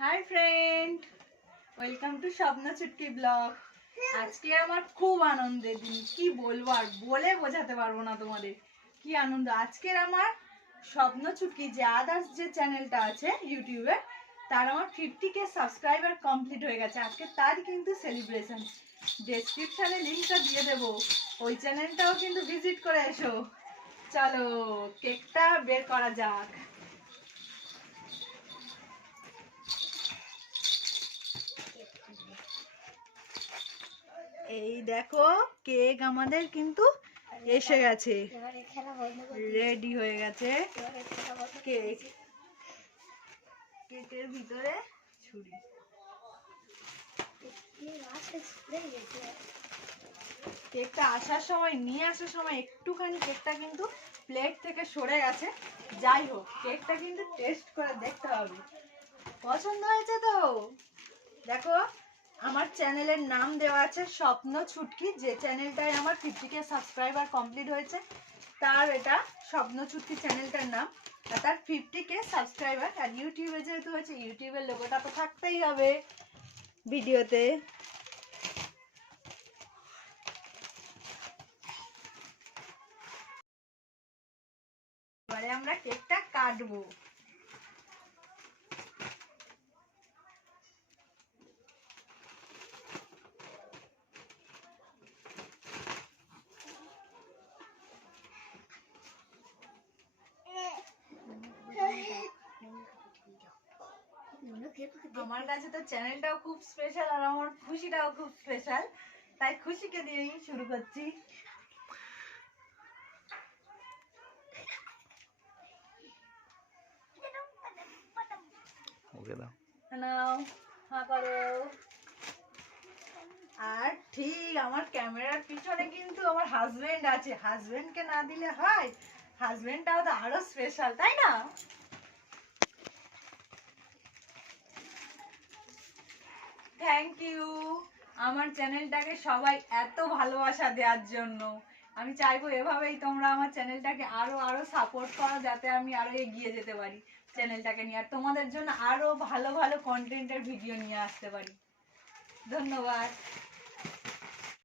Hi friend, welcome to স্বপ্ন চুটকি blog. আজকে আমার খুব আনন্দের দিন, কি বলবো আর বলে বোঝাতে পারবো না তোমাদের কি আনন্দ। আজকের আমার স্বপ্ন চুটকি যে আদার্স যে চ্যানেলটা আছে ইউটিউবে, তার আমার 50K সাবস্ক্রাইবার কমপ্লিট হয়ে গেছে। আজকে তারই কিন্তু সেলিব্রেশন। ডেসক্রিপশনে লিঙ্কটা দিয়ে দেবো, ওই চ্যানেলটাও কিন্তু ভিজিট করে এসো। চলো কেকটা বের করা যাক। এই দেখো কেক আমাদের কিন্তু এসে গেছে, রেডি হয়ে গেছে কেক। কেকের ভিতরে ছুরি, কেকটা আসার সময় নিয়ে আসার সময় একটুখানি কেকটা কিন্তু প্লেট থেকে সরে গেছে। যাই হোক, কেকটা কিন্তু টেস্ট করে দেখতে হবে। পছন্দ হয়েছে তো? দেখো আমার চ্যানেলের নাম দেওয়া আছে স্বপ্ন ছুটকি, যে চ্যানেলটায় আমার 50K সাবস্ক্রাইবার কমপ্লিট হয়েছে তার এটা স্বপ্ন ছুটকি চ্যানেলটার নাম। আর তার 50K সাবস্ক্রাইবার। আর ইউটিউবে যেহেতু হয়েছে, ইউটিউবের লোগোটা তো থাকতেই হবে ভিডিওতে। এবারে আমরা কেকটা কাটবো। আমার কাছে তো চ্যানেলটাও খুব স্পেশাল আর আমার খুশিটাও খুব স্পেশাল, তাই খুশিকে দিয়েই শুরু করছি। আর ঠিক আমার ক্যামেরার পিছনে কিন্তু আমার হাজবেন্ড আছে, হাজবেন্ডকে না দিলে হয়? হাজবেন্ডটাও তো আরো স্পেশাল, তাই না? থ্যাংক ইউ আমার চ্যানেলটাকে সবাই এত ভালোবাসা দেওয়ার জন্য। আমি চাইবো এভাবেই তোমরা আমার চ্যানেলটাকে আরো আরো সাপোর্ট করো, যাতে আমি আরো এগিয়ে যেতে পারি চ্যানেলটাকে নিয়ে, আর তোমাদের জন্য আরো ভালো ভালো কন্টেন্টের ভিডিও নিয়ে আসতে পারি। ধন্যবাদ।